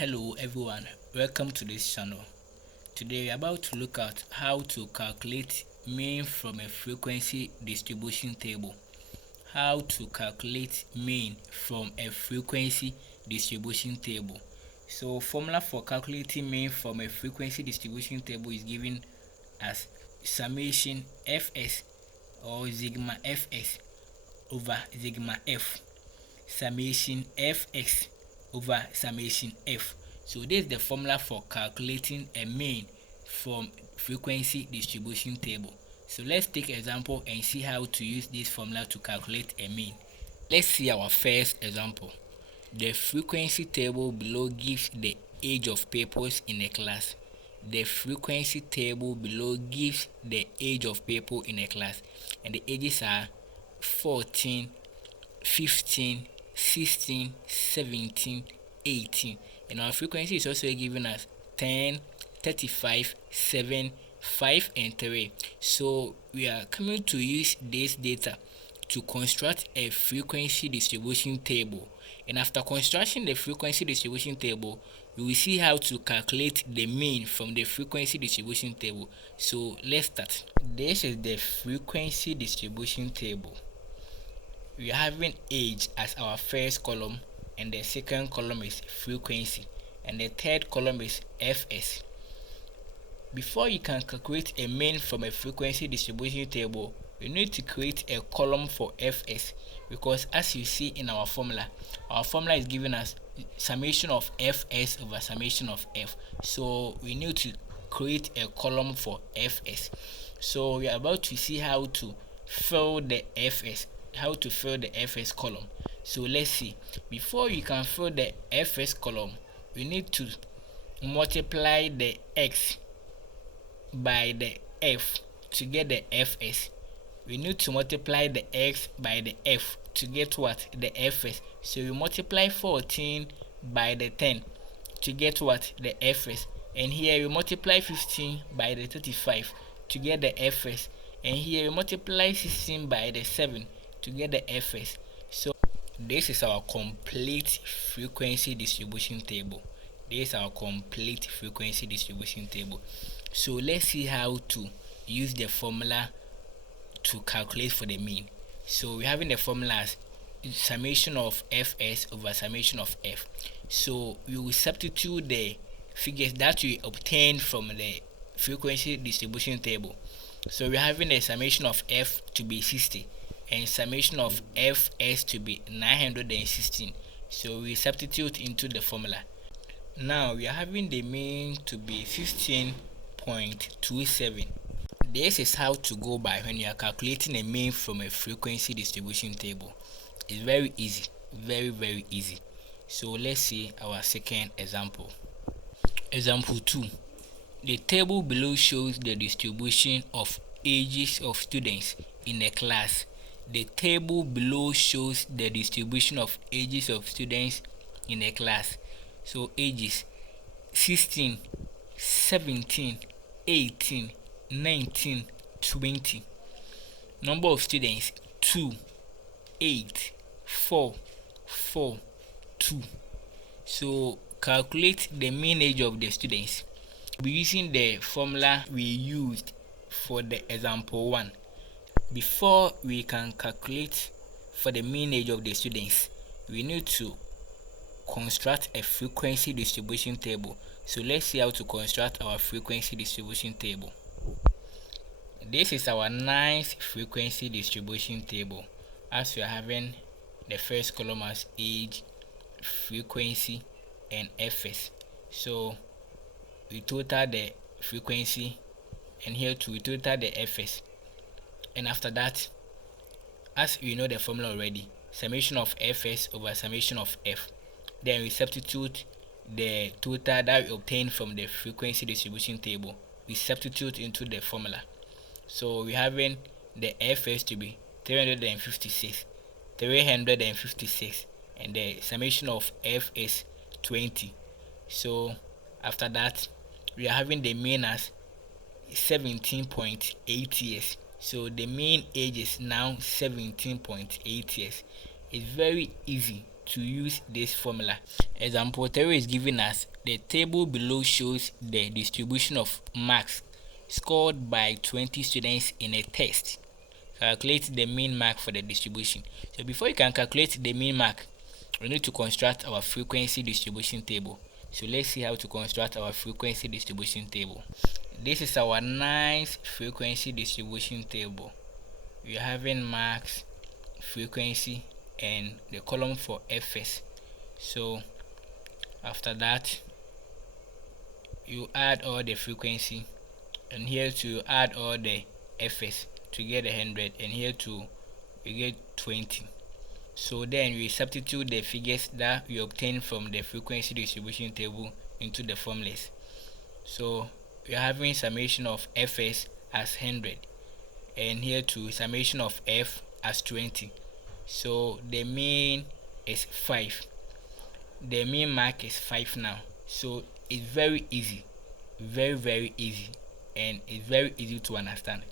Hello everyone, welcome to this channel. Today we are about to look at how to calculate mean from a frequency distribution table. How to calculate mean from a frequency distribution table. So formula for calculating mean from a frequency distribution table is given as summation fs or sigma fs over sigma f, summation fx over summation f. So this is the formula for calculating a mean from frequency distribution table. So let's take an example and see how to use this formula to calculate a mean. Let's see our first example. The frequency table below gives the age of pupils in a class. The frequency table below gives the age of people in a class, and the ages are 14, 15, 16, 17, 18, and our frequency is also given as 10, 35, 7, 5 and 3. So we are coming to use this data to construct a frequency distribution table, and after constructing the frequency distribution table, we will see how to calculate the mean from the frequency distribution table. So let's start. This is the frequency distribution table. We are having age as our first column, and the second column is frequency, and the third column is fs. Before you can calculate a mean from a frequency distribution table, you need to create a column for fs, because as you see in our formula is given as summation of fs over summation of f. So we need to create a column for fs. So we are about to see how to fill the fs column. So let's see. Before you can fill the fs column, we need to multiply the x by the f to get the fs. We need to multiply the x by the f to get what? The fs. So we multiply 14 by the 10 to get what? The fs. And here we multiply 15 by the 35 to get the fs. And here we multiply 16 by the 7 to get the fs. So this is our complete frequency distribution table. So let's see how to use the formula to calculate for the mean. So we're having the formula as summation of fs over summation of f. So we will substitute the figures that we obtained from the frequency distribution table. So we're having the summation of f to be 60 and summation of fs to be 916. So we substitute into the formula. Now we are having the mean to be 15.27. This is how to go by when you are calculating a mean from a frequency distribution table. It's very easy, very easy. So let's see our second example. Example 2. The table below shows the distribution of ages of students in a class. The table below shows the distribution of ages of students in a class. So ages 16, 17, 18, 19, 20. Number of students 2, 8, 4, 4, 2. So calculate the mean age of the students. We'll be using the formula we used for the example 1. Before we can calculate for the mean age of the students, we need to construct a frequency distribution table. So let's see how to construct our frequency distribution table. This is our ninth frequency distribution table, as we are having the first column as age, frequency and fs. So we total the frequency, and here too we total the fs. And after that, as we know the formula already, summation of fs over summation of f. Then we substitute the total that we obtained from the frequency distribution table. We substitute into the formula. So we having the fs to be 356, and the summation of f is 20. So after that, we are having the mean as 17.8 years. So the mean age is now 17.8 years. It's very easy to use this formula. Example 3 is given us the table below shows the distribution of marks scored by 20 students in a test. Calculate the mean mark for the distribution. So before you can calculate the mean mark, we need to construct our frequency distribution table. So let's see how to construct our frequency distribution table. This is our nice frequency distribution table. We are having marks, frequency, and the column for FS. So after that, you add all the frequency, and here to add all the FS to get 100, and here to you get 20. So then we substitute the figures that we obtained from the frequency distribution table into the formulas. So we are having summation of Fs as 100, and here to summation of F as 20. So the mean is 5. The mean mark is 5 now. So it's very easy, very easy, and it's very easy to understand.